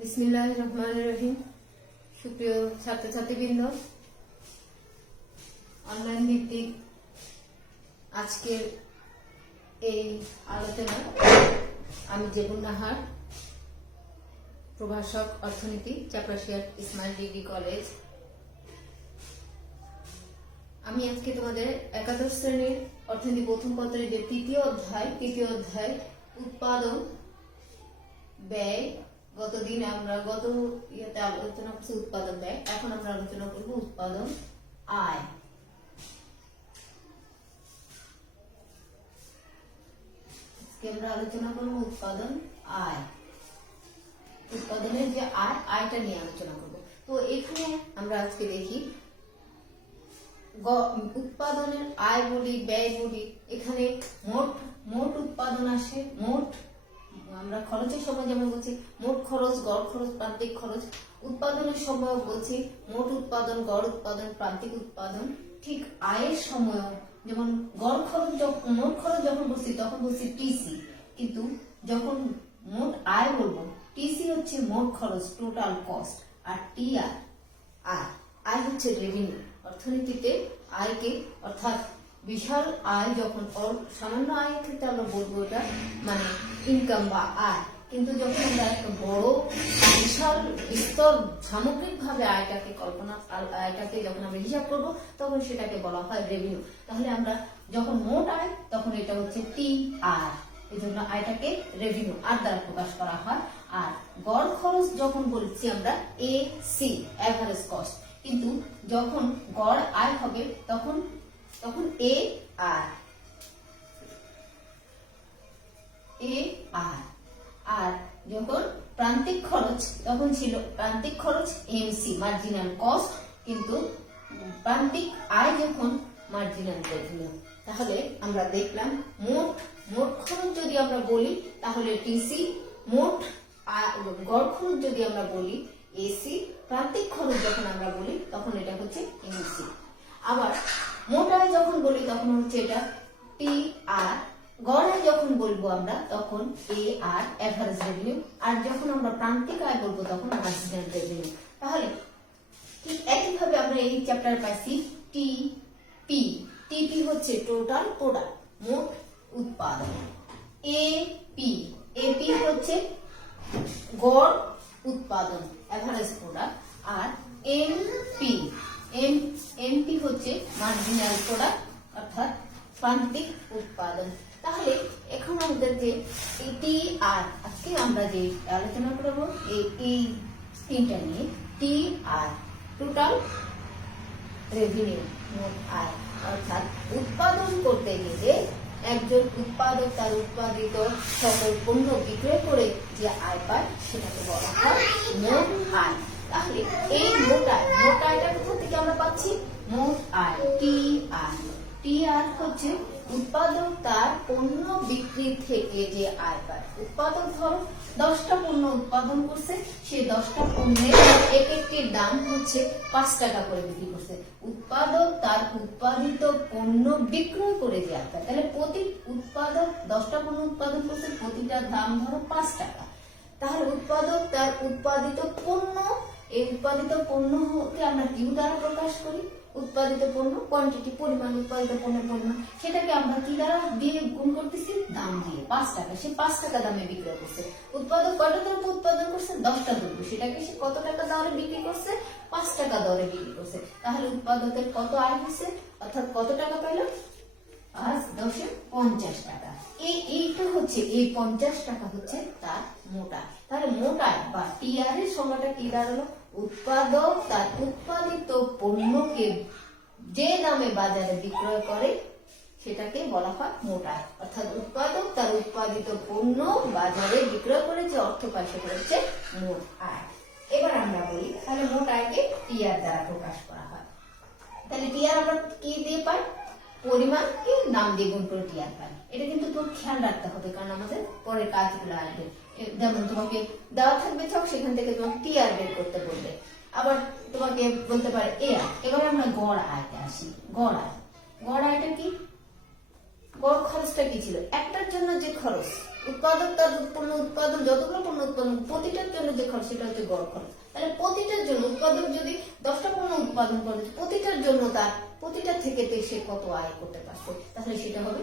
বিসমিল্লাহির রহমানির রহিম। সুপ্রিয় ছাত্রছাত্রীবৃন্দ, অনলাইন ভিত্তিক আজকের এই আলোচনা আমি জেবুন নাহার, প্রভাষক অর্থনীতি, চাপরাশিয়া ইসমাইল ডিগ্রি কলেজ। আমি আজকে তোমাদের একাদশ শ্রেণীর অর্থনীতি প্রথম পত্রের যে তৃতীয় অধ্যায় উৎপাদন ব্যয়। গতদিন আমরা গত ইয়েতে আলোচনা করছি উৎপাদন ব্যয়, এখন আমরা আলোচনা করব উৎপাদন আয়। আজকে আমরা আলোচনা করব উৎপাদন আয়, উৎপাদনের যে আয়টা নিয়ে আলোচনা করব। তো এখানে আমরা আজকে দেখি উৎপাদনের আয় বলি, ব্যয় বলি। এখানে মোট উৎপাদন আসে, আমরা খরচের সময় যেমন বলছি মোট খরচ, গড় খরচ, প্রান্তিক খরচ। উৎপাদনের সময় বলছি মোট উৎপাদন, গড় উৎপাদন, প্রান্তিক উৎপাদন। ঠিক আয়ের সময় যেমন মোট খরচ যখন বলছি তখন বলছি টিসি, কিন্তু যখন মোট আয় বলবো টিসি হচ্ছে মোট খরচ, টোটাল কস্ট, আর টিআর আয় হচ্ছে রেভিনিউ। অর্থনীতিতে আয়কে অর্থাৎ বিশাল আয় যখন সামান্য আয়ের ক্ষেত্রে আমরা বলবো এটা মানে ইনকাম বা আয়, কিন্তু যখন আমরা একটা বড় বিশাল বিস্তর সামগ্রিকভাবে আয়টাকে যখন আমরা হিসাব করবো তখন সেটাকে বলা হয় রেভিনিউ। তাহলে আমরা যখন মোট আয় তখন এটা হচ্ছে টি আর, এই জন্য আয়টাকে রেভিনিউ আর দ্বারা প্রকাশ করা হয়। আর গড় খরচ যখন বলছি আমরা এ সি, অ্যাভারেজ কস্ট, কিন্তু যখন গড় আয় হবে তখন এ আর আর যখন প্রান্তিক খরচ তখন ছিল প্রান্তিক খরচ এমসি, মার্জিনাল কস্ট, কিন্তু প্রান্তিক আয় যখন মার্জিনাল রেভিনিউ। তাহলে আমরা দেখলাম মোট খরচ যদি আমরা বলি তাহলে টিসি, গড় খরচ যদি আমরা বলি এসি, প্রান্তিক খরচ যখন আমরা বলি তখন এটা হচ্ছে এমসি। আবার মোট আয় যখন বলি তখন হচ্ছে এটা টি আর, গড় আয় যখন বলবো আমরা তখন এ আর, এভারেজ রেভিনিউ, আর যখন আমরা প্রান্তিক আয় বলবো তখন মার্জিনাল রেভিনিউ। তাহলে ঠিক একইভাবে আমরা এই চ্যাপ্টার পাইছি টিপি। টিপি হচ্ছে টোটাল প্রোডাক্ট, মোট উৎপাদন। এপি হচ্ছে গড় উৎপাদন, এভারেজ প্রোডাক্ট। আর এমপি হচ্ছে মার্জিনাল প্রোডাক্ট অর্থাৎ প্রান্তিক উৎপাদন। তাহলে এখন আমাদের যে টি আর, আজকে আমরা যে আলোচনা করব এই তিনটা নিয়ে, টি আর টোটাল রেভিনিউ, মোট আয়। অর্থাৎ উৎপাদন করতে গেলে একজন উৎপাদক তার উৎপাদিত সকল পণ্য বিক্রয় করে যে আয় পায় সেটাকে বলা হয় মোট আয়। তাহলে এই মোট আয়টা কোথা থেকে আমরা পাচ্ছি? মোট আয় টি আর হচ্ছে উৎপাদক তার পণ্য বিক্রি থেকে যে আয় পায়। উৎপাদক ধরো 10টা পণ্য উৎপাদন করছে, সেই 10টা পণ্যের এক একটির দাম হচ্ছে 5 টাকা করে বিক্রি করছে। উৎপাদক তার উৎপাদিত পণ্য বিক্রয় করে যে আয় পায়, তাহলে প্রতি উৎপাদক 10টা পণ্য উৎপাদন করছে, প্রতিটার দাম ধরো 5 টাকা। তাহলে উৎপাদক তার উৎপাদিত পণ্য, এই উৎপাদিত পণ্যকে আমরা কিউ দ্বারা প্রকাশ করি। উৎপাদিত পণ্য কোয়ান্টিটি, পরিমাণ, উৎপাদিত পণ্যের পরিমাণ, সেটাকে আমরা কি দ্বারা দিয়ে গুণ করতেছি? দাম দিয়ে। 5 টাকা, সে 5 টাকা দামে বিক্রয় করছে। উৎপাদক কয়টা দ্রব্য উৎপাদন করছে? 10টা দ্রব্য, সেটাকে সে কত টাকা দরে বিক্রি করছে? 5 টাকা দরে বিক্রি করছে। তাহলে উৎপাদকের কত আয় হয়েছে, অর্থাৎ কত টাকা পাইল? 5 10 50 টাকা। এইটা হচ্ছে, এই 50 টাকা হচ্ছে তার মোট আয়। তাহলে মোট আয় বা টিআর এর সংজ্ঞাটা কি দাঁড়ালো? উৎপাদক তার উৎপাদিত পণ্যকে যে দামে বাজারে বিক্রয় করে সেটাকে বলা হয় মোট আয়। অর্থাৎ উৎপাদক তার উৎপাদিত পণ্য বাজারে বিক্রয় করে যে অর্থ পায় সেটা হচ্ছে মোট আয়। এবার আমরা বলি তাহলে মোট আয়কে টিআর দ্বারা প্রকাশ করা হয়। তাহলে টিআর আমরা কি দিয়ে পাই? পরিমাণকে নাম দিয়ে গুণ করে টিআর পাই। এটা কিন্তু তোমার খেয়াল রাখতে হবে, কারণ আমাদের পরের কাজগুলো আসবে। যেমন তোমাকে দেওয়া থাকবে ছক, সেখান থেকে তোমাকে টিআর বের করতে বলবে। আবার তোমাকে বলতে পারে এ আয়। এবার আমরা গড় আয়তে আসি। গড় আয়টা কি? গড় খরচটা কি ছিল? একটার জন্য যে খরচ উৎপাদক তার পণ্য উৎপাদন, যতগুলো পণ্য উৎপাদন প্রতিটার জন্য যে খরচ সেটা হচ্ছে গড় খরচ। তাহলে প্রতিটার জন্য উৎপাদক যদি 10টা পণ্য উৎপাদন করে, প্রতিটার জন্য তার প্রতিটা থেকে সে কত আয় করতে পারছে, তাহলে সেটা হবে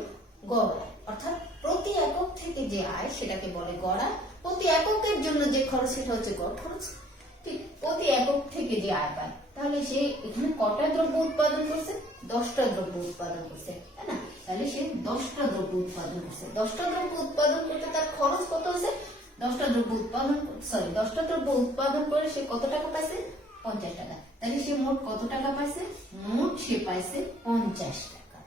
গড় আয়। অর্থাৎ প্রতি একক থেকে যে আয় সেটাকে বলে গড় আয়। প্রতি এককের জন্য যে খরচ সেটা হচ্ছে গড় খরচ। ঠিক প্রতি একক থেকে যে আয় পায়, তাহলে সে এখানে কটা দ্রব্য উৎপাদন করছে? 10টা দ্রব্য উৎপাদন করছে, তাই না? তাহলে সে 10টা দ্রব্য উৎপাদন করছে। 10টা দ্রব্য উৎপাদন করতে তার খরচ কত হয়েছে? 10টা দ্রব্য উৎপাদন করে সে কত টাকা পাইছে? 50 টাকা। তাহলে সে মোট কত টাকা পাইছে? মোট সে পাইছে 50 টাকা।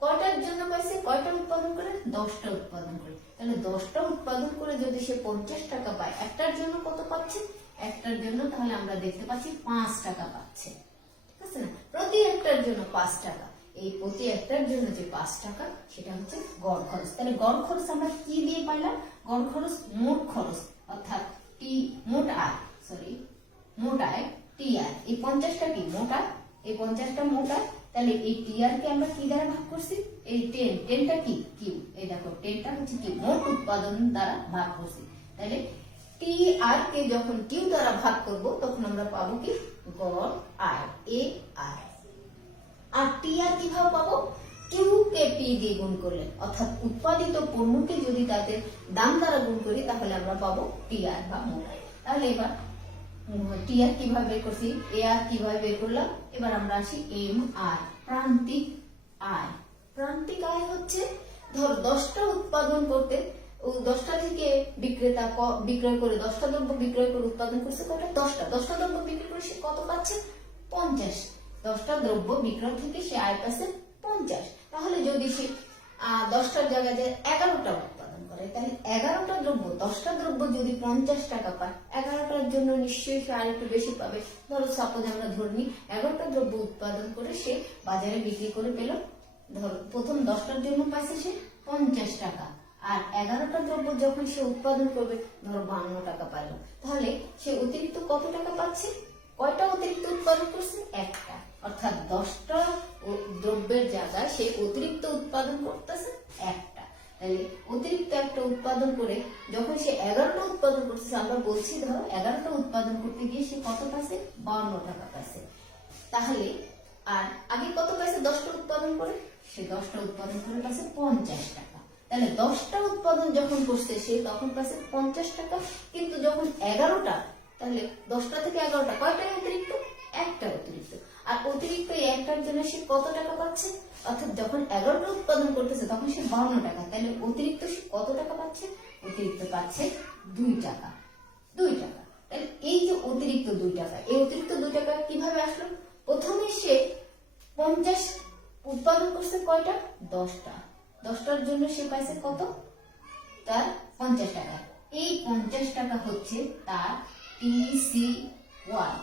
কয়টার জন্য পাইছে? কয়টা উৎপাদন করে? 10টা উৎপাদন করে। তাহলে 10টা উৎপাদন করে যদি সে 50 টাকা পায়, একটার জন্য কত পাচ্ছে? একটার জন্য তাহলে আমরা দেখতে পাচ্ছি 5 টাকা পাচ্ছে, ঠিক আছে না? প্রতি একটার জন্য 5 টাকা। এই প্রতি একটার জন্য যে 5 টাকা সেটা হচ্ছে গড় খরচ। তাহলে গড় খরচ আমরা কি দিয়ে পাইলাম? গড় খরচ মোট খরচ অর্থাৎ মোট আয় টি আর। এই 50টা কি? মোট আয়। এই 50টা মোট আয়। তাহলে এই টি আর কে আমরা কি দ্বারা ভাগ করছি? এই 10টা কি? কিউ। এই দেখো 10টা হচ্ছে কিউ, মোট উৎপাদন দ্বারা ভাগ করছি। তাহলে টি আর কে যখন কিউ দ্বারা ভাগ করব তখন আমরা পাবো কি? গড় আয়, এ আর। আর টি আর কিভাবে পাবো? কিউ কে পি দিয়ে গুণ করলে, অর্থাৎ উৎপাদিত পণ্যকে যদি তাদের দাম দ্বারা গুণ করি তাহলে আমরা পাবো টি আর বা মোট আয়। তাহলে এবার টি আর কিভাবে বের করছি, এ আর কিভাবে বের করলাম, এবার আমরা আসি এম আর, প্রান্তিক আয়। প্রান্তিক আয় হচ্ছে, ধর 10টা উৎপাদন করতে 10টা থেকে বিক্রেতা বিক্রয় করে 10টা দ্রব্য বিক্রয় করে উৎপাদন করছে কয়টা? 10টা দ্রব্য বিক্রয় করে সে কত পাচ্ছে? 50। 10টা দ্রব্য বিক্রয় থেকে সে আয় পাচ্ছে 50। তাহলে যদি সে 10টার জায়গায় 11টা উৎপাদন করে, তাহলে 11টা দ্রব্য, 10টা দ্রব্য যদি 50 টাকা পায়, 11টার জন্য নিশ্চয়ই সে আর একটু বেশি পাবে। ধরো সাপোজ আমরা ধরে নিই 11টা দ্রব্য উৎপাদন করে সে বাজারে বিক্রি করে পেল, ধরো প্রথম 10টার জন্য পাইছে সে 50 টাকা, আর 11টা দ্রব্য যখন সে উৎপাদন করবে ধরো 52 টাকা পাইল, তাহলে সে অতিরিক্ত কত টাকা পাচ্ছে? কয়টা অতিরিক্ত উৎপাদন করছে? একটা। অর্থাৎ 10টা দ্রব্যের জায়গায় সে অতিরিক্ত উৎপাদন করতেছে একটা। তাহলে অতিরিক্ত একটা উৎপাদন করে যখন সে 11টা উৎপাদন করতেছে, আমরা বলছি ধরো 11টা উৎপাদন করতে গিয়ে সে কত পাইছে? 52 টাকা পাইছে। তাহলে আর আগে কত পাইছে? 10টা উৎপাদন করে, সে 10টা উৎপাদন করে পাইছে 50 টাকা। তাহলে 10টা উৎপাদন যখন করছে সে তখন পাইছে 50 টাকা, কিন্তু যখন 11টা, তাহলে 10টা থেকে 11টা কয়টা অতিরিক্ত? একটা অতিরিক্ত। আর অতিরিক্ত এই একটার জন্য সে কত টাকা পাচ্ছে? অর্থাৎ যখন 11টা উৎপাদন করতেছে তখন সে 52 টাকা, তাহলে অতিরিক্ত সে কত টাকা পাচ্ছে? অতিরিক্ত পাচ্ছে 2 টাকা। 2 টাকা। তাহলে এই যে অতিরিক্ত 2 টাকা, এই অতিরিক্ত 2 টাকা কিভাবে আসলো? প্রথমে সে 50 উৎপাদন করছে কয়টা? 10টা। 10টার জন্য সে পাইছে কত? তার 50 টাকা। এই 50 টাকা হচ্ছে তার TC1,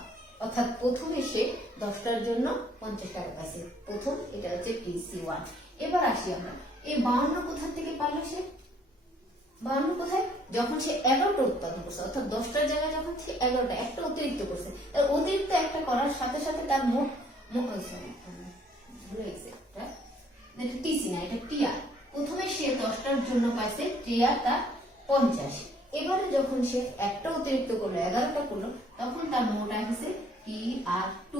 অর্থাৎ প্রথমে সে 10টার জন্য 50 টাকা পাইছে, প্রথম এটা হচ্ছে TC1। এবার আসি আমরা, এই 52 কোথা থেকে পারলো সে? 52 কোথায়? যখন সে 11টা উৎপাদন করছে, অর্থাৎ 10টার জায়গায় যখন সে 11টা একটা অতিরিক্ত করছে, অতিরিক্ত একটা করার সাথে সাথে তার মোট টিসি না, এটা টিআর। প্রথমে সে 10টার জন্য পাইছে টিআর তার 50। এবারে যখন সে একটা অতিরিক্ত করলো, 11টা করলো, তখন তার মোট আয় হচ্ছে TR2।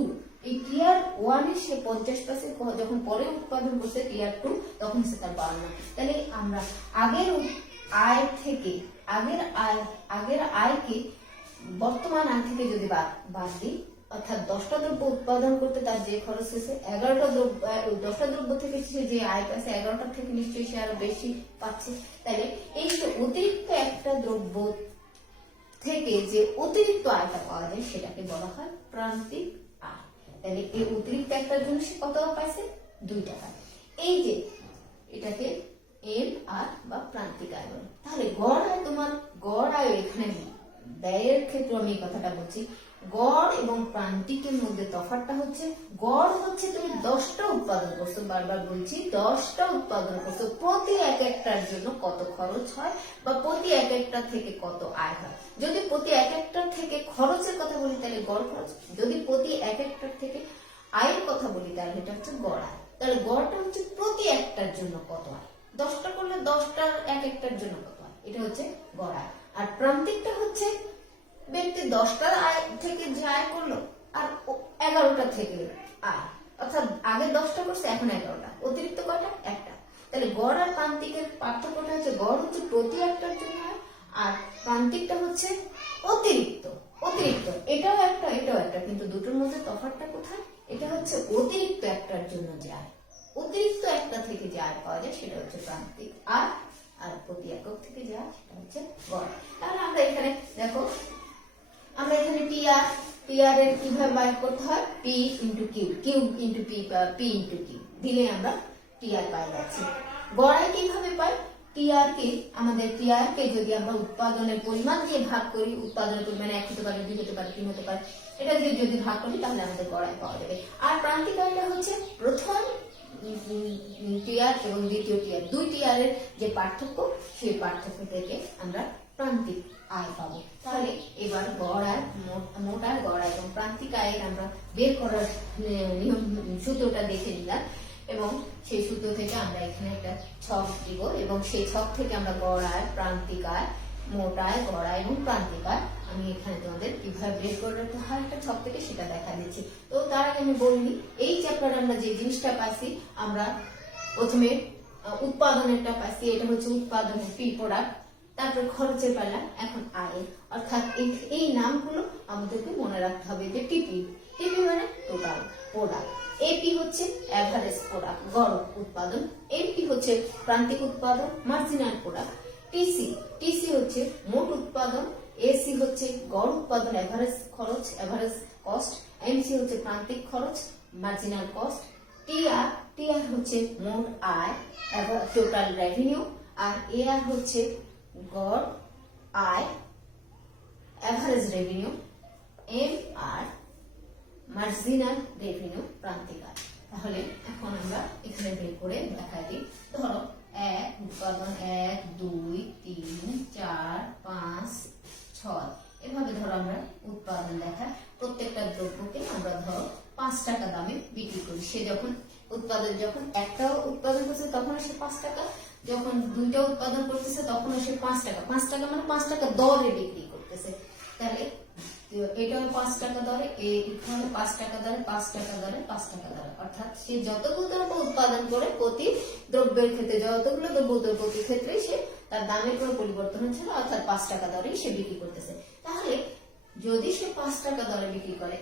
এই TR1 এ সে 50 পাইছে, যখন পরে উৎপাদন করছে TR2 তখন সে তার 52। তাহলে আমরা আগের আয় থেকে আগের আয়কে বর্তমান আয় থেকে যদি বাদ দিই, অর্থাৎ 10টা দ্রব্য উৎপাদন করতে তার যে খরচ হয়েছে, 10টা দ্রব্য থেকে সে যে আয় পাচ্ছে 11টা থেকে নিশ্চয়ই সে আরো বেশি পাচ্ছে। তাহলে এই যে অতিরিক্ত একটা দ্রব্য থেকে যে অতিরিক্ত আয়টা পাওয়া যায় সেটাকে বলা হয় প্রান্তিক আয়। তাহলে এই অতিরিক্ত একটার জন্য সে কত পাইছে? 2 টাকা। এই যে এটাকে এম আর বা প্রান্তিক আয় বলে। তাহলে গড় আয়, তোমার গড় আয় এখানে ব্যয়ের ক্ষেত্রে আমি এই কথাটা বলছি, গড় এবং প্রান্তিকের মধ্যে তফাৎটা হচ্ছে, গড় হচ্ছে তুমি 10টা উৎপাদন করছো, বারবার বলছি 10টা উৎপাদন করছো, প্রতি এক একটার জন্য কত খরচ হয় বা প্রতি এক একটা থেকে কত আয় হয়। যদি প্রতি এক একটার থেকে খরচের কথা বলি তাহলে গড় খরচ, যদি প্রতি এক একটার থেকে আয়ের কথা বলি তাহলে এটা হচ্ছে গড় আয়। তাহলে গড়টা হচ্ছে প্রতি একটার জন্য কত আয়, 10টা করলে 10টার এক একটার জন্য কত আয়, এটা হচ্ছে গড় আয়। আর প্রান্তিকটা হচ্ছে ব্যক্তি 10টা আয় থেকে যে আয় করলো আর 11টা থেকে আয়, অর্থাৎ আগে 10টা করছে এখন 11টা, অতিরিক্ত কয়টা? একটা। তাহলে গড় আর প্রান্তিকের পার্থক্যটা হচ্ছে গড় হচ্ছে প্রতি একটার জন্য আয়, আর প্রান্তিকটা হচ্ছে অতিরিক্ত। অতিরিক্ত এটাও একটা এটাও একটা, কিন্তু দুটোর মধ্যে তফাৎটা কোথায়? এটা হচ্ছে অতিরিক্ত একটার জন্য যে আয়, অতিরিক্ত একটা থেকে যে আয় পাওয়া যায় সেটা হচ্ছে প্রান্তিক আয়, আর প্রতি একক থেকে যে আয় সেটা হচ্ছে গড়। তাহলে আমরা এখানে দেখো, আমরা এখানে টিআর এর কিভাবে বাইর করতে হয়? P into Q, Q into P, P into Q দিলে আমরা টিআর পাই যাচ্ছি। গড় আয় কিভাবে পাই? টিআর কে যদি আমরা উৎপাদনের পরিমাণ দিয়ে ভাগ করি, উৎপাদনের পরিমাণ 1 হতে পারে, 2 হতে পারে, 3 হতে পারে, এটা দিয়ে যদি ভাগ করি তাহলে আমাদের গড় আয় পাওয়া যাবে। আর প্রান্তিক আয়টা হচ্ছে প্রথম টিআর এবং দ্বিতীয় টিআর, দুই টিআর এর যে পার্থক্য, সেই পার্থক্য থেকে আমরা প্রান্তিক আয় পাবো। তাহলে এবার গড় আয়, মোট আয়, গড় আয় এবং প্রান্তিক আয়ের আমরা বের করার নিয়ম সূত্রটা দেখে নিলাম, এবং সেই সূত্র থেকে আমরা এখানে একটা ছক দিব, এবং সেই ছক থেকে আমরা গড় আয়, প্রান্তিক আয়, মোট আয়, গড় আয় এবং প্রান্তিক আয় আমি এখানে তোমাদের কিভাবে বের করতে হয় একটা ছক থেকে সেটা দেখা দিচ্ছি। তো তার আগে আমি বলিনি, এই চ্যাপ্টারে আমরা যে জিনিসটা পাইছি, আমরা প্রথমে উৎপাদনেরটা পাইছি, এটা হচ্ছে উৎপাদনের পি প্রোডাক্ট, তারপর খরচের পালা, এখন আয়, অর্থাৎ এই নামগুলো আমাদেরকে মনে রাখতে হবে যে টিপি, টিপি মানে টোটাল প্রোডাক্ট, এপি হচ্ছে এভারেজ প্রোডাক্ট গড় উৎপাদন, এমপি হচ্ছে প্রান্তিক উৎপাদন মার্জিনাল প্রোডাক্ট, টিসি হচ্ছে মোট উৎপাদন, এসি হচ্ছে গড় উৎপাদন এভারেজ খরচ এভারেজ কস্ট, এমসি হচ্ছে প্রান্তিক খরচ মার্জিনাল কস্ট, টিআর হচ্ছে মোট আয় টোটাল রেভিনিউ, আর এআর হচ্ছে গড় আয় average revenue, M R marginal revenue প্রান্তিক আয়। তাহলে এখন আমরা এখানে বের করে দেখাই দিই। ধরো উৎপাদন 1, 2, 3, 4, 5, 6 এভাবে ধরো আমরা উৎপাদন দেখাই, প্রত্যেকটা দ্রব্যকে আমরা ধরো 5 টাকা দামে বিক্রি করি। সে যখন একটা উৎপাদন করছে তখন সে 5 টাকা, যখন দুইটা উৎপাদন করতেছে তখন সে 5 টাকা, 5 টাকা মানে 5 টাকা দরে বিক্রি করতেছে। তাহলে এটাও 5 টাকা দরে, এখানে 5 টাকা দরে, 5 টাকা দরে, 5 টাকা দরে, অর্থাৎ সে যতগুলো দ্রব্য উৎপাদন করে প্রতি দ্রব্যের ক্ষেত্রে, যতগুলো দ্রব্য প্রতি ক্ষেত্রে সে তার দামের কোনো পরিবর্তন হচ্ছে না, অর্থাৎ 5 টাকা দরেই সে বিক্রি করতেছে। তাহলে যদি সে 5 টাকা দরে বিক্রি করে,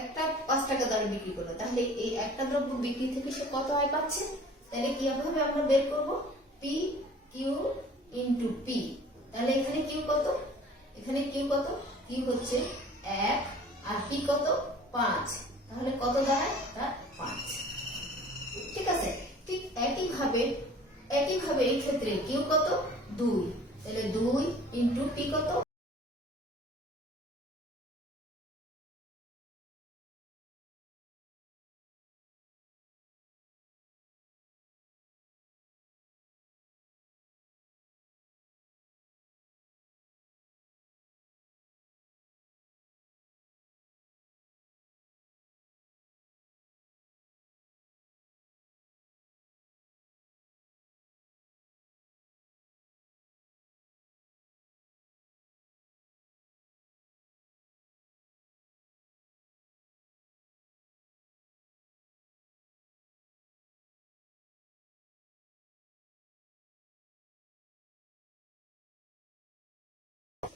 একটা 5 টাকা দরে বিক্রি করলো, তাহলে এই একটা দ্রব্য বিক্রি থেকে সে কত আয় পাচ্ছে? তাহলে কিভাবে আমরা বের করব? P Q into P. তাহলে এখানে কিউ কত? এখানে কিউ কত? কিউ হচ্ছে 1 আর পি কত? 5। তাহলে কত দাঁড়ায়? তার 5। ঠিক আছে। ঠিক একইভাবে এই ক্ষেত্রে কিউ কত? 2। তাহলে 2 ইন্টু পি কত?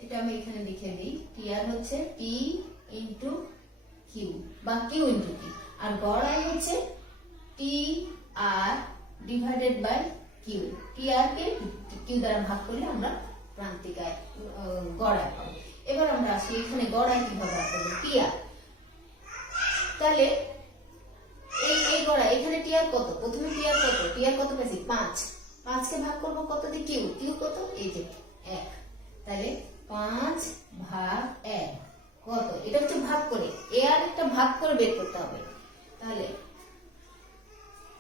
এটা আমি এখানে লিখে দিই, টিআর হচ্ছে পি ইন্টু কিউ বা কিউ ইন্টু পি, আর গড় আয় হচ্ছে T R divided by Q. TR কে কিউ দ্বারা ভাগ করলে আমরা প্রান্তিক আয় গড় আয় পাবো। এবার আমরা আসি এখানে গড় আয় কিভাবে বার করবো? টিআর, তাহলে এই গড় আয় এখানে টিআর কত? প্রথমে টিআর কত পেয়েছি? 5। 5 কে ভাগ করবো কত দিয়ে? কিউ কত? এই যে 1। তাহলে 5 ভাগ 1 কত? এটা হচ্ছে ভাগ করে, এ আর একটা ভাগ করে বের করতে হবে। তাহলে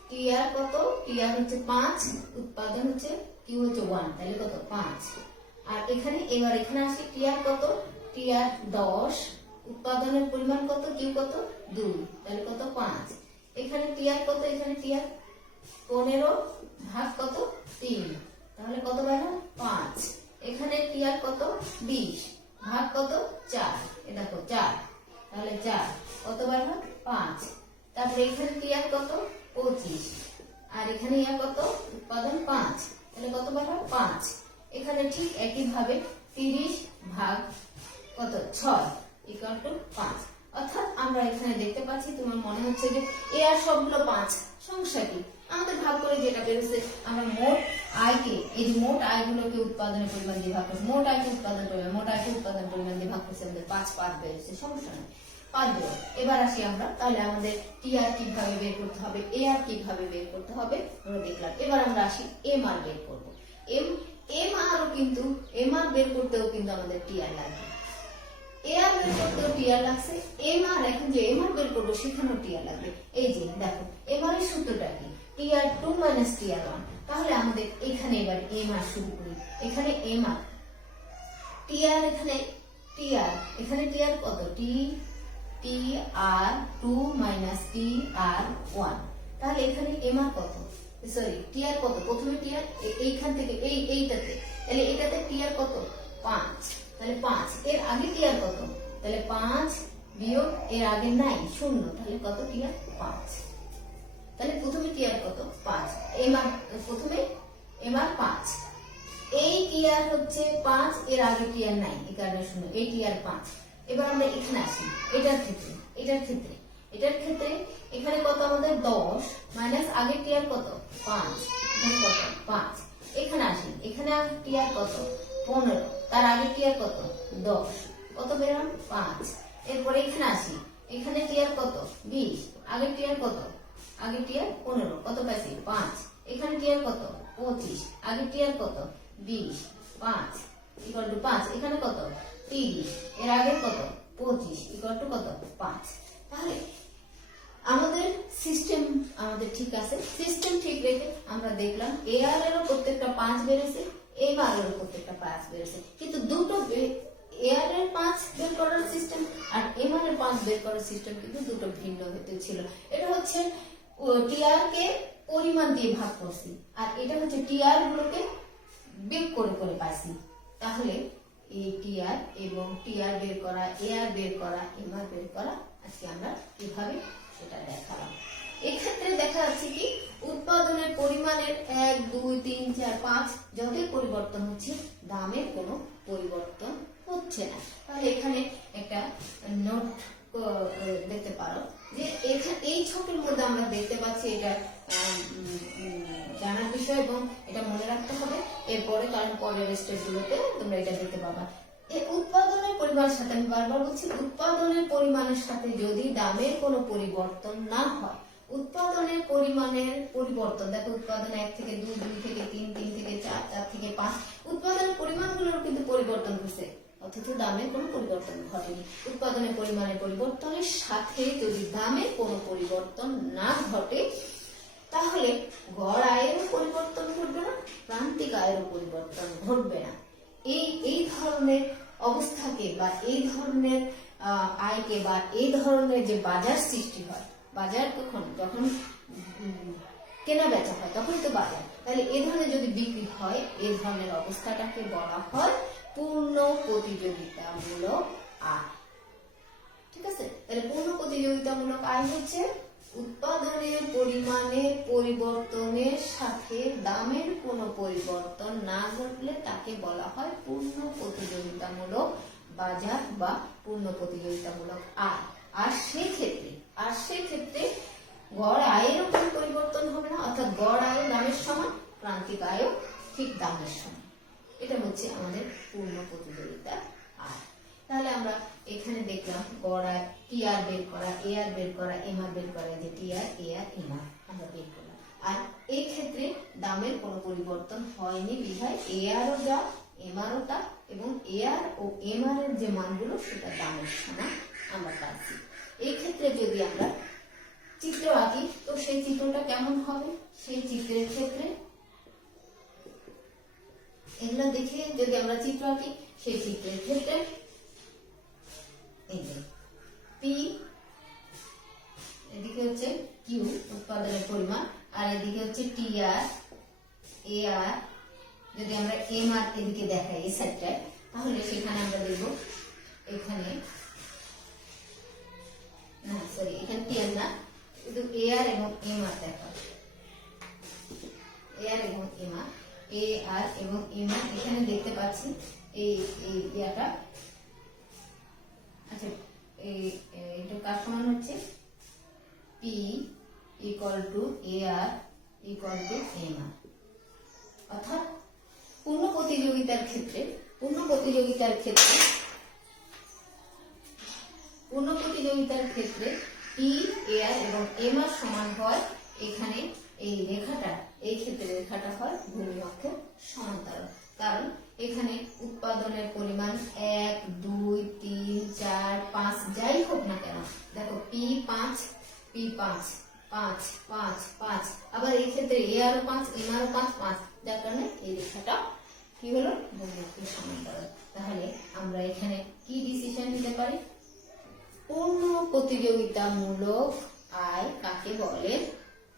টিআর কত? টিআর হচ্ছে 5, উৎপাদন হচ্ছে কিউ হচ্ছে 1, তাহলে কত? 5। আর এখানে এবার এখানে আসি, টিআর কত? টিআর 10, উৎপাদনের পরিমাণ কত? কিউ কত? 2, তাহলে কত? 5। এখানে টিআর কত? এখানে টিআর 15 ভাগ কত? 3, তাহলে কত বের হয় 5। এখানে টিআর কত 20 ভাগ কত 4, এ দেখো 4, তাহলে 4 কত বের হয় 5। তারপরে এখানে টিআর কত 25 আর এখানে ইয়া কত উৎপাদন 5, তাহলে কত বের হয় 5। এখানে ঠিক একই ভাবে 30 ভাগ কত 6 ইকুয়াল টু 5। অর্থাৎ আমরা এখানে দেখতে পাচ্ছি, তোমার মনে হচ্ছে যে এ আর সবগুলো 5, সমস্যা কি? আমাদের ভাগ করে যেটা বেরোচ্ছে, আমরা মোট আয়কে, এই যে মোট আয়গুলোকে উৎপাদনের পরিমাণ দিয়ে ভাগ করছি, মোট আয়কে উৎপাদন পরিমাণ, মোট আয়কে উৎপাদন পরিমাণ দিয়ে ভাগ করছি, আমাদের 5 বেরোচ্ছে, সমস্যা নেই 5 বেরো। এবার আসি আমরা, তাহলে আমাদের টি আর কিভাবে বের করতে হবে, এ আর কিভাবে বের করতে হবে আমরা দেখলাম। এবার আমরা আসি এম আর বের করবো। এম আরও কিন্তু, এম আর বের করতেও কিন্তু আমাদের টি আর লাগবে, এ আর বের করতেও টি আর লাগছে, এম আর এখন যে এম আর বের করবো সেখানেও টি আর লাগবে। এই যে দেখো এম আর এর সূত্রটা কি, টি আর 2 মাইনাস টি আর 1। তাহলে আমাদের এখানে এবার এম আর শুরু করি। এখানে এম আর, টি আর, এখানে টি আর, এখানে টি আর কত টি আর 2 মাইনাস টি আর 1। তাহলে এখানে এম আর কত, সরি টি আর কত, প্রথমে টি আর এইখান থেকে এইটাতে, তাহলে এটাতে টি আর কত 5, তাহলে 5 এর আগে টি আর কত, তাহলে 5 বিয়োগ এর আগে নাই 0, তাহলে কত টি আর 5। তাহলে প্রথমে টি আর কত 5, এম আর প্রথমে এম আর 5, এই টি আর হচ্ছে 5, এর আগে টি আর নাই, এই কারণে 0, এই টি আর 5। এবার আমরা এখানে আসি, এটার ক্ষেত্রে এখানে কত আমাদের 10 মাইনাস আগে টি আর কত 5, এখানে কত 5। এখানে আসি, এখানে টি আর কত 15, তার আগে টি আর কত 10, কত বেরোন 5। এরপরে এখানে আসি, এখানে টি আর কত 20, আগে টি আর কত, আগে টি আর 15, কত পাইছি 5। এখানে টি আর কত 25, আগে টি আর কত 20, 5 ইকুয়াল টু 5। এখানে কত 30, এর আগে কত 25 ইকুয়াল টু কত 5। তাহলে আমাদের সিস্টেম আমাদের ঠিক আছে, সিস্টেম ঠিক রেখে আমরা দেখলাম এ আর এরও প্রত্যেকটা 5 বেড়েছে, এম আর এরও প্রত্যেকটা 5 বেড়েছে, কিন্তু দুটো এ আর এর 5 বের করার সিস্টেম আর এম আর এর 5 বের করার সিস্টেম কিন্তু দুটো ভিন্ন হতে ছিল। এটা হচ্ছে টি আর কে পরিমাণ দিয়ে ভাগ করছি, আর এটা হচ্ছে টি আর গুলোকে বিয়োগ করে করে পাইছি। তাহলে এই টি আর এবং টি আর বের করা, এ আর বের করা, এম আর বের করা আজকে আমরা কিভাবে সেটা দেখালাম। এক্ষেত্রে দেখা যাচ্ছে কি উৎপাদনের পরিমাণের 1 2 3 4 5 যতই পরিবর্তন হচ্ছে, দামের কোনো পরিবর্তন হচ্ছে না। তাহলে এখানে একটা নোট দেখতে পারো যে এই ছকের মধ্যে আমরা দেখতে পাচ্ছি এটা জানার বিষয় এবং এটা মনে রাখতে হবে এরপরে, কারণ পরের স্টেপগুলোতে তোমরা এটা দেখতে পাবা। এই উৎপাদনের পরিমাণের সাথে, আমি বারবার বলছি, উৎপাদনের পরিমাণের সাথে যদি দামের কোনো পরিবর্তন না হয়, উৎপাদনের পরিমাণের পরিবর্তন, দেখো উৎপাদন 1 থেকে 2, 2 থেকে 3, 3 থেকে 4, 4 থেকে 5, উৎপাদনের পরিমাণগুলোর কিন্তু পরিবর্তন হচ্ছে, অথচ দামের কোনো পরিবর্তন ঘটেনি। উৎপাদনের পরিমাণের পরিবর্তনের সাথে যদি দামের কোনো পরিবর্তন না ঘটে, তাহলে গড় আয়েরও পরিবর্তন ঘটবে না, প্রান্তিক আয়েরও পরিবর্তন ঘটবে না। এই ধরনের অবস্থাকে বা এই ধরনের আয়কে বা এই ধরনের যে বাজার সৃষ্টি হয়, বাজার কখন, যখন কেনা বেচা হয় তখনই তো বাজার। তাহলে এই ধরনের যদি বিক্রি হয়, এই ধরনের অবস্থাটাকে বলা হয় পূর্ণ প্রতিযোগিতামূলক আয়। ঠিক আছে, তাহলে পূর্ণ প্রতিযোগিতামূলক আয় হচ্ছে উৎপাদনের পরিমাণের পরিবর্তনের সাথে দামের কোনো পরিবর্তন না ঘটলে তাকে বলা হয় পূর্ণ প্রতিযোগিতামূলক বাজার বা পূর্ণ প্রতিযোগিতামূলক আয়। আর সেক্ষেত্রে গড় আয়েরও কোনো পরিবর্তন হবে না, অর্থাৎ গড় আয় দামের সমান, প্রান্তিক আয়ও ঠিক দামের সমান। এটা হচ্ছে আমাদের পূর্ণ প্রতিযোগিতা আয়। তাহলে আমরা এখানে দেখলাম গড় আয়, টি আর বের করা, এ আর বের করা, এম আর বের করা, যে টি আর, এ আর, এম আর আমরা বের করলাম। আর এই ক্ষেত্রে দামের কোনো পরিবর্তন হয়নি বিধায় এ আরও যা, এম আরও তা, এবং এ আর ও এম আর এর যে মানগুলো সেটা দামের সমান আমরা পাচ্ছি। এই ক্ষেত্রে যদি আমরা চিত্র আঁকি, তো সেই চিত্রটা কেমন হবে? সেই চিত্রের ক্ষেত্রে এগুলো দেখে যদি আমরা চিত্র আঁকি, সেই চিত্রের ক্ষেত্রে এই যে পি, এদিকে হচ্ছে কিউ উৎপাদনের পরিমাণ, আর এদিকে হচ্ছে টি আর, এ আর, যদি আমরা এম আর এদিকে দেখাই এই সাইডটায়, তাহলে সেখানে আমরা দেখব এখানে না সরি এখানে টিয়ার না, শুধু এ আর এবং এম আর দেখা, এ আর এবং এম আর, এ আর এবং এম আর এখানে দেখতে পাচ্ছি এই ইয়াটা। আচ্ছা এটা কার সমান হচ্ছে, P equal to A R equal to M R. অর্থাৎ পূর্ণ প্রতিযোগিতার ক্ষেত্রে পি এ আর এবং এম আর সমান হয়, এখানে এই রেখাটা, এই ক্ষেত্রে রেখাটা হয় ভূমি অক্ষের সমান্তরাল। কারণ এখানে উৎপাদনের পরিমাণ 1 2 3 4 5 যাই হোক না কেন, দেখো পি 5 5 5 5, আবার এই ক্ষেত্রে এ আরও 5 এম আরও 5 5, যার কারণে এই রেখাটা কি হলো, ভূমি অক্ষের সমান্তরাল। তাহলে আমরা এখানে কি ডিসিশন নিতে পারি, পূর্ণ প্রতিযোগিতামূলক আয় কাকে বলে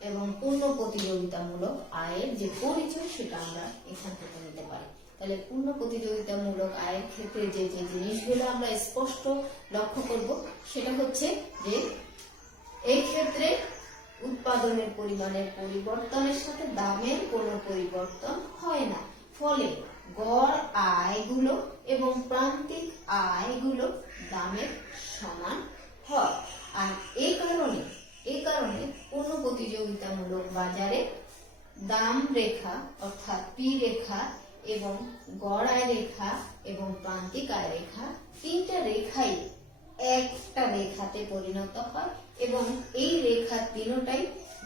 এবং পূর্ণ প্রতিযোগিতামূলক আয়ের যে পরিচয় সেটা আমরা এখান থেকে নিতে পারি। তাহলে পূর্ণ প্রতিযোগিতামূলক আয়ের ক্ষেত্রে যে যে জিনিসগুলো আমরা স্পষ্ট লক্ষ্য করব সেটা হচ্ছে যে এই ক্ষেত্রে উৎপাদনের পরিমাণের পরিবর্তনের সাথে দামের কোনো পরিবর্তন হয় না, ফলে গড় আয়গুলো এবং প্রান্তিক আয়গুলো দামের সমান হয়। আর এই কারণে পূর্ণ প্রতিযোগিতামূলক বাজারে দাম রেখা অর্থাৎ পি রেখা এবং গড় আয় রেখা এবং প্রান্তিক আয় রেখা, তিনটা রেখাই একটা রেখাতে পরিণত হয় এবং এই রেখা তিনটাই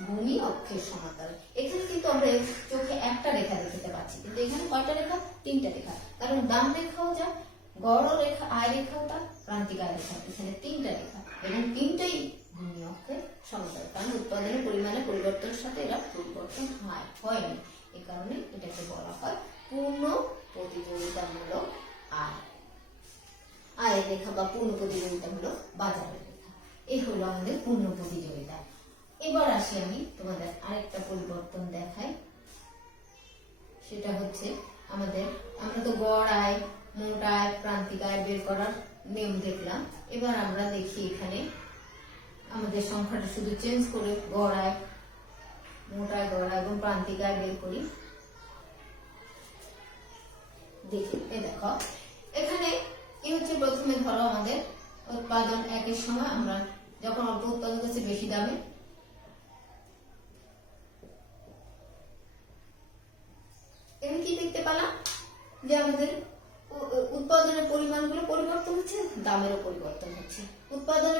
ভূমি অক্ষের সমান্তরাল। এখানে কিন্তু আমরা চোখে একটা রেখা দেখতে পাচ্ছি, কিন্তু এখানে কয়টা রেখা, তিনটা রেখা। কারণ দাম রেখাও যা, গড় রেখা, আয় রেখাও তা, প্রান্তিক আয় রেখা, এখানে তিনটা রেখা এবং তিনটাই ভূমি অক্ষের সমান্তরাল। কারণ উৎপাদনের পরিমাণে পরিবর্তনের সাথে এরা পরিবর্তন হয়নি, এই কারণে এটাকে বলা হয় পূর্ণ প্রতিযোগিতামূলক আয়, আয়ের রেখা বা পূর্ণ প্রতিযোগিতামূলক বাজারের রেখা। এই হলো আমাদের পূর্ণ প্রতিযোগিতা। এবার আসি আমি তোমাদের আরেকটা পরিবর্তন দেখাই, সেটা হচ্ছে আমরা তো গড় আয়, মোট আয়, প্রান্তিক আয় বের করার নিয়ম দেখলাম। এবার আমরা দেখি এখানে আমাদের সংখ্যাটা শুধু চেঞ্জ করে গড় আয়, মোট আয়, গড় আয় এবং প্রান্তিক আয় বের করি। দেখি দেখো এখানে কি হচ্ছে, প্রথমে ধরো আমাদের উৎপাদন একের সময় আমরা যখন অল্প উৎপাদন করছি বেশি দামে, এখানে কি দেখতে পেলাম যে আমাদের উৎপাদনের পরিমাণগুলো পরিবর্তন হচ্ছে, দামেরও পরিবর্তন হচ্ছে। উৎপাদন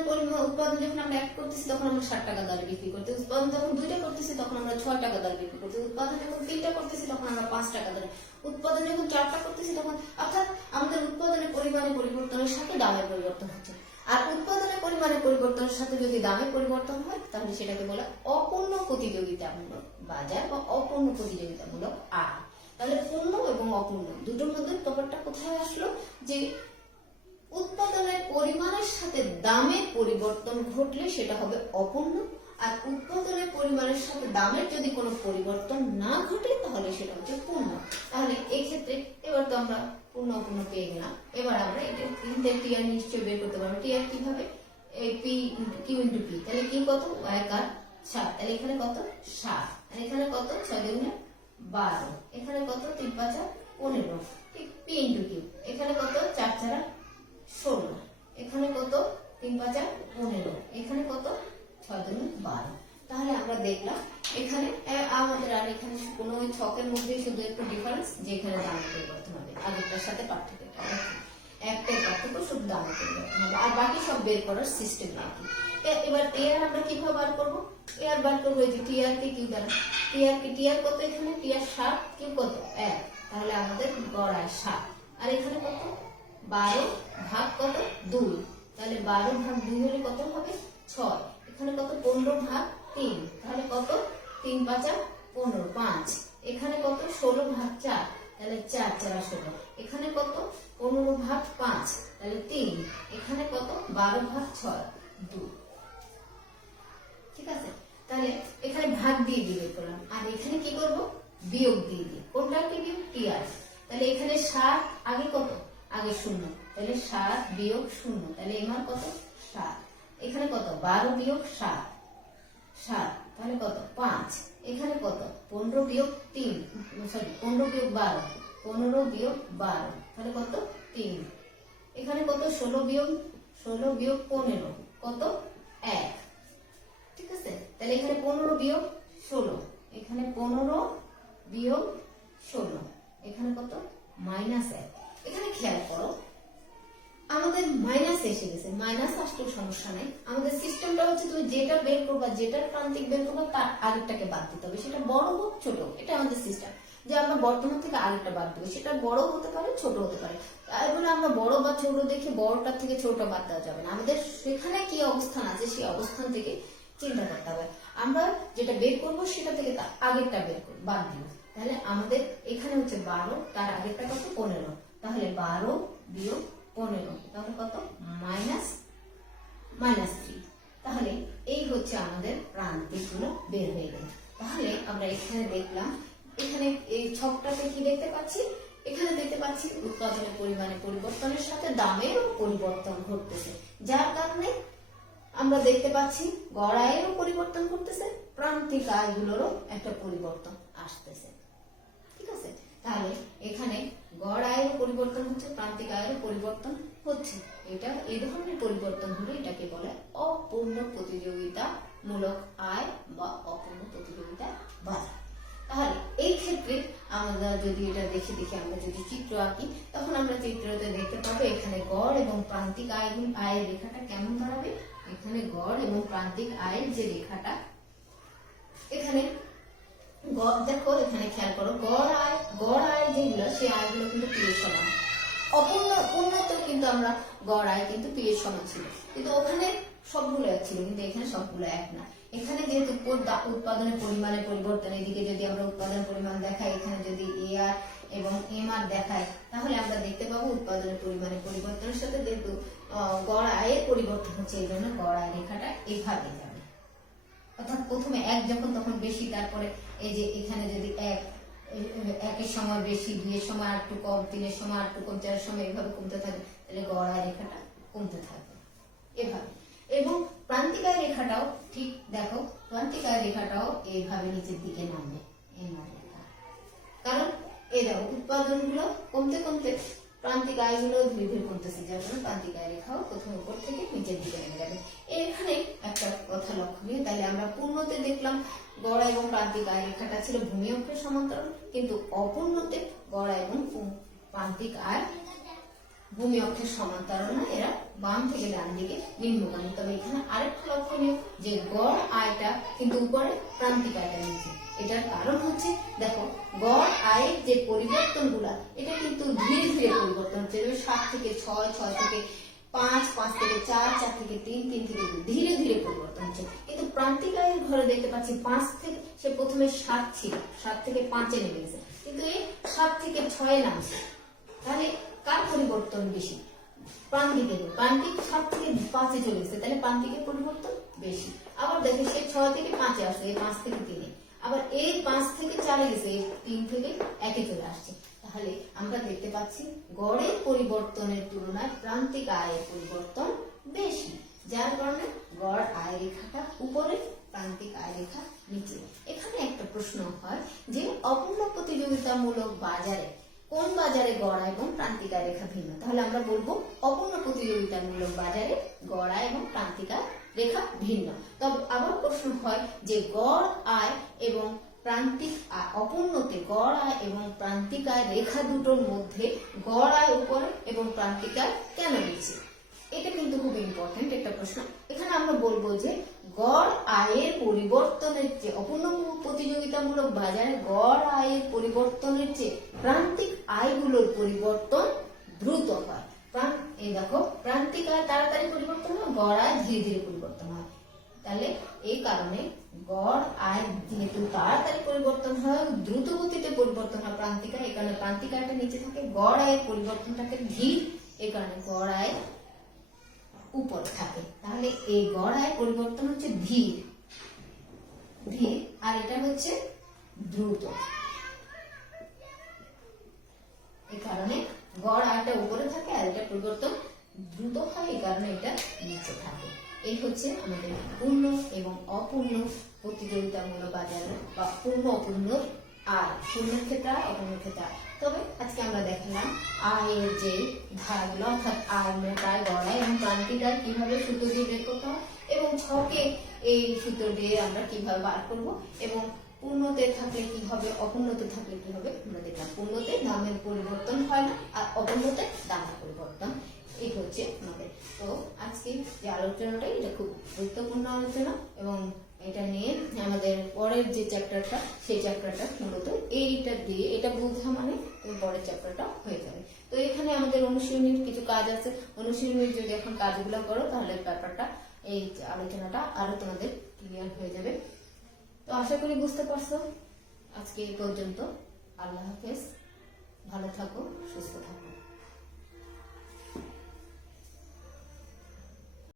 যখন আমরা 1 করতেছি তখন আমরা 60 টাকা দরে বিক্রি করতে, উৎপাদন যখন 2টা করতেছি তখন আমরা 6 টাকা দরে বিক্রি করতে, উৎপাদন যখন 3টা করতেছি তখন আমরা 5 টাকা দরে, উৎপাদন যখন 4টা করতেছি তখন, অর্থাৎ আমাদের উৎপাদনের পরিমাণে পরিবর্তনের সাথে দামের পরিবর্তন হচ্ছে। আর উৎপাদনের পরিমাণে পরিবর্তনের সাথে যদি দামের পরিবর্তন হয় তাহলে সেটাকে বলে অপূর্ণ প্রতিযোগিতামূলক বাজার বা অপূর্ণ প্রতিযোগিতামূলক আয়। তাহলে পূর্ণ এবং অপূর্ণ দুটোর মধ্যে তফাৎটা কোথায় আসলো, যে উৎপাদনের পরিমাণের সাথে দামের পরিবর্তন ঘটলে সেটা হবে অপূর্ণ, আর উৎপাদনের পরিমাণের সাথে দামের যদি কোনো পরিবর্তন না ঘটে তাহলে সেটা হচ্ছে পূর্ণ। তাহলে এই ক্ষেত্রে এবার তো আমরা পূর্ণ অপূর্ণ পেয়ে গেলাম। এবার আমরা এটা টিআর নিশ্চয়ই বের করতে পারবো। টিআর কিভাবে, পি কিউ ইন্টু পি, তাহলে কি কত, 1 আর 7, তাহলে এখানে কত 7, আর এখানে কত 6 দুগুণে 12, এখানে কত 3 5 15, ঠিক পি ইন্টু কিউ, এখানে কত 4 4 16, এখানে কত 3 5 15, এখানে কত 6 2 12। তাহলে আমরা দেখলাম এখানে আমাদের আর এখানে কোনো ওই ছকের মধ্যে শুধু একটু ডিফারেন্স, যে এখানে দামের পরিবর্তন হবে, আগেরটার সাথে পার্থক্য একটাই পার্থক্য, শুধু দামের পরিবর্তন হবে, আর বাকি সব বের করার সিস্টেম একই। এবার এর আমরা কিভাবে বার করবো, এর বার করবো এই যে টিআর কে কিউ দ্বারা, টিআর কত, এখানে টিআর 7, কিউ কত 1, তাহলে আমাদের গড় আয় 7, আর এখানে কত 12 ভাগ কত 2, তাহলে 12 ভাগ 2 হলে কত হবে 6, এখানে কত 15 ভাগ 3, তাহলে কত 3 5 15 5, এখানে কত 16 ভাগ 4, তাহলে 4 4 16, এখানে কত 15 ভাগ 5, তাহলে 3, এখানে কত 12 ভাগ 6 2। ঠিক আছে, তাহলে এখানে ভাগ দিয়ে দিবে করলাম, আর এখানে কি করব বিয়োগ দিয়ে দিই। কোনটা কি বিয়োগ টি আর, তাহলে এখানে 7 আগে কত, আগে 0, তাহলে 7 বিয়োগ 0, তাহলে এর মান কত 7। এখানে কত 12 বিয়োগ 7, 7, তাহলে কত 5। এখানে কত 15 বিয়োগ 3, সরি 15 বিয়োগ 12, 15 বিয়োগ 12, তাহলে কত 3। এখানে কত 16 বিয়োগ 15, কত 1। ঠিক আছে, তাহলে এখানে 15 বিয়োগ 16, এখানে 15 বিয়োগ 16, এখানে কত -1। এখানে খেয়াল করো আমাদের মাইনাস এসে গেছে, মাইনাস আসলেও সমস্যা নাই। আমাদের সিস্টেমটা হচ্ছে তুমি যেটা বের করবা, যেটার প্রান্তিক বের করবা তার আগেরটাকে বাদ দিতে হবে, সেটা বড় হোক ছোট হোক, এটা আমাদের সিস্টেম। যে আমরা বর্তমান থেকে আরেকটা বাদ দেবো, সেটা বড় হতে পারে ছোট হতে পারে। তাই বলে আমরা বড় বা ছোট দেখে বড়টার থেকে ছোটটা বাদ দেওয়া যাবে না, আমাদের সেখানে কি অবস্থান আছে সেই অবস্থান থেকে চিন্তা করতে হবে। আমরা যেটা বের করবো সেটা থেকে তার আগেরটা বের করবো, বাদ দিব। তাহলে আমাদের এখানে হচ্ছে 12, তার আগেরটা কত 15, তাহলে 12 বিয়োগ 15, তাহলে কত -3। তাহলে এই হচ্ছে আমাদের প্রান্তিক গুলো বের হয়ে গেল। তাহলে আমরা এখানে দেখলাম, এখানে এই ছকটাতে কি দেখতে পাচ্ছি, এখানে দেখতে পাচ্ছি উৎপাদনের পরিমাণে পরিবর্তনের সাথে দামেরও পরিবর্তন ঘটতেছে, যার কারণে আমরা দেখতে পাচ্ছি গড় আয়েরও পরিবর্তন ঘটতেছে, প্রান্তিক আয়গুলোরও একটা পরিবর্তন আসতেছে। ঠিক আছে, তাহলে এখানে গড় আয়ের পরিবর্তন হচ্ছে, প্রান্তিক আয়ের পরিবর্তন হচ্ছে। এটা এই ধরনের পরিবর্তন হলে এটাকে বলে অপূর্ণ প্রতিযোগিতামূলক আয় বা অপূর্ণ প্রতিযোগিতা বাজার। তাহলে এই ক্ষেত্রে আমরা যদি এটা দেখে আমরা যদি চিত্র আঁকি, তখন আমরা চিত্রতে দেখতে পাবো এখানে গড় এবং প্রান্তিক আয়ের রেখাটা কেমন দাঁড়াবে। এখানে গড় এবং প্রান্তিক আয়ের যে রেখাটা, এখানে দেখো এখানে খেয়াল করো, গড় আয় যেগুলো সেই আয়গুলো কিন্তু পি এর সমান। উন্নত কিন্তু আমরা গড় আয় কিন্তু পি এর সমান ছিল, কিন্তু ওখানে সবগুলো এক ছিল, কিন্তু এখানে সবগুলো এক না। এখানে যেহেতু উৎপাদনের পরিমাণে পরিবর্তন, এদিকে যদি আমরা উৎপাদনের পরিমাণ দেখাই, এখানে যদি এ আর এবং এম আর দেখায়, তাহলে আমরা দেখতে পাবো উৎপাদনের পরিমাণে পরিবর্তনের সাথে যেহেতু গড় আয়ের পরিবর্তন হচ্ছে, এই জন্য গড় আয় রেখাটা এইভাবে যাবে। অর্থাৎ প্রথমে 1 যখন তখন বেশি, তারপরে এই যে এখানে যদি 1 সময় বেশি, 2 এর সময় আর একটু কম, 3 এর সময় আর একটু কম, 4 এর সময় এভাবে কমতে থাকে, তাহলে গড় আয় রেখাটা কমতে থাকবে এভাবে। এবং প্রান্তিক আয় রেখাটাও ঠিক দেখো, প্রান্তিক আয় রেখাটাও এইভাবে নিচের দিকে নামবে, কারণ এই দেখো উৎপাদন গুলো কমতে কমতে প্রান্তিক আয়গুলো ধীরে ধীরে কমতেছে, যার জন্য প্রান্তিক আয় রেখাও প্রথম উপর থেকে নিচের দিকে নেমে যাবে। এখানে একটা কথা লক্ষণীয়, তাহলে আমরা পূর্ণতে দেখলাম গড় এবং প্রান্তিক আয় রেখাটা ছিল ভূমি অক্ষের সমান্তরাল, কিন্তু অপূর্ণতে গড় এবং প্রান্তিক আয় ভূমি অক্ষের সমান্তরাল না, এরা বাম থেকে ডান দিকে নিম্নগামী। তবে এখানে আরেকটা লক্ষণীয় যে গড় আয়টা কিন্তু উপরে, প্রান্তিক আয়টা নিচে। এটার কারণ হচ্ছে দেখো গড় আয়ের যে পরিবর্তন গুলা, এটা কিন্তু ধীরে ধীরে পরিবর্তন হচ্ছে। 7 থেকে 6, 6 থেকে 5, 5 থেকে 4, 4 থেকে 3, 3 থেকে 2, ধীরে ধীরে পরিবর্তন হচ্ছে। কিন্তু প্রান্তিক আয়ের ঘরে দেখতে পাচ্ছি 5 থেকে, সে প্রথমে 7 ছিল, 7 থেকে 5-এ নেমে গেছে, কিন্তু এই 7 থেকে 6-এ নামছে। তাহলে কার পরিবর্তন বেশি? প্রান্তিকের। প্রান্তিক 7 থেকে 5-এ চলে গেছে, তাহলে প্রান্তিকের পরিবর্তন বেশি। আবার দেখো সে 6 থেকে 5-এ আসছে, এই 5 থেকে 3-এ, আবার এই 5 থেকে 4-এ গেছে, এই 3 থেকে 1-এ চলে আসছে। তাহলে আমরা দেখতে পাচ্ছি গড়ের পরিবর্তনের তুলনায় প্রান্তিক আয়ের পরিবর্তন বেশি, যার কারণে গড় আয় রেখাটা উপরে, প্রান্তিক আয় রেখা নিচে। এখানে একটা প্রশ্ন হয় যে অপূর্ণ প্রতিযোগিতামূলক বাজারে কোন বাজারে গড় আয় এবং প্রান্তিক আয় রেখা ভিন্ন? তাহলে আমরা বলবো অপূর্ণ প্রতিযোগিতামূলক বাজারে গড় আয় এবং প্রান্তিক আয় রেখা ভিন্ন। তবে আবার প্রশ্ন হয় যে গড় আয় এবং প্রান্তিক অপূর্ণতে গড় আয় এবং প্রান্তিক আয় রেখা দুটোর মধ্যে গড় আয় উপরে এবং প্রান্তিক আয় কেন নিচে? এটা কিন্তু খুব ইম্পর্টেন্ট একটা প্রশ্ন। এখানে আমরা বলবো যে গড় আয়ের পরিবর্তনের চেয়ে, অপূর্ণ প্রতিযোগিতামূলক বাজারে গড় আয়ের পরিবর্তনের চেয়ে প্রান্তিক আয়গুলোর পরিবর্তন দ্রুত হয়। এই দেখো প্রান্তিক আয় তাড়াতাড়ি পরিবর্তন হয়, গড় আয় ধীরে ধীরে পরিবর্তন হয়। তাহলে এই কারণে গড় আয় যেহেতু তাড়াতাড়ি পরিবর্তন হয়, দ্রুত গতিতে পরিবর্তন হয় প্রান্তিক আয়, এই কারণে প্রান্তিক আয়টা নিচে থাকে, গড় আয়ের পরিবর্তনটাকে ধীর, এই কারণে গড় আয় উপরে থাকে। তাহলে এই গড় আয় পরিবর্তন হচ্ছে ধীর, আর এটা হচ্ছে দ্রুত। এই কারণে গড় আয়টা উপরে থাকে আর এটা পরিবর্তন দ্রুত হয়, এই কারণে এটা নিচে থাকে। এই হচ্ছে আমাদের পূর্ণ এবং অপূর্ণ প্রতিযোগিতামূলক বাজার বা পূর্ণ অপূর্ণ আয়, পূর্ণের ক্ষেত্রে আয়, অপূর্ণের ক্ষেত্রে আয়। তবে আজকে আমরা দেখালাম আয়ের যে ধারাগুলো, অর্থাৎ আয়, মোট আয়, গড় আয় এবং প্রান্তিক আয় কিভাবে সূত্র দিয়ে বের করতে হয় এবং ছকে এই সূত্র দিয়ে আমরা কিভাবে বার করব এবং পূর্ণতে থাকলে কি হবে, অপূর্ণতে থাকলে কি হবে আমরা দেখলাম। পূর্ণতে দামের পরিবর্তন হয় না আর অপূর্ণতে দামের পরিবর্তন। এই হচ্ছে আমাদের তো আজকে যে আলোচনাটা, এটা খুব গুরুত্বপূর্ণ আলোচনা এবং এটা নিয়ে আমাদের পরের যে চ্যাপ্টারটা, সেই চ্যাপ্টারটা মূলত এইটা দিয়ে এটা বোঝা মানে পরের চ্যাপ্টারটা হয়ে যাবে। তো এখানে আমাদের অনুশীলনীর কিছু কাজ আছে, অনুশীলনীর যদি এখন কাজগুলো করো তাহলে ব্যাপারটা, এই আলোচনাটা আরো তোমাদের ক্লিয়ার হয়ে যাবে। তো আশা করি বুঝতে পারছো। আজকে এই পর্যন্ত। আল্লাহ হাফেজ, ভালো থাকো, সুস্থ থাকো।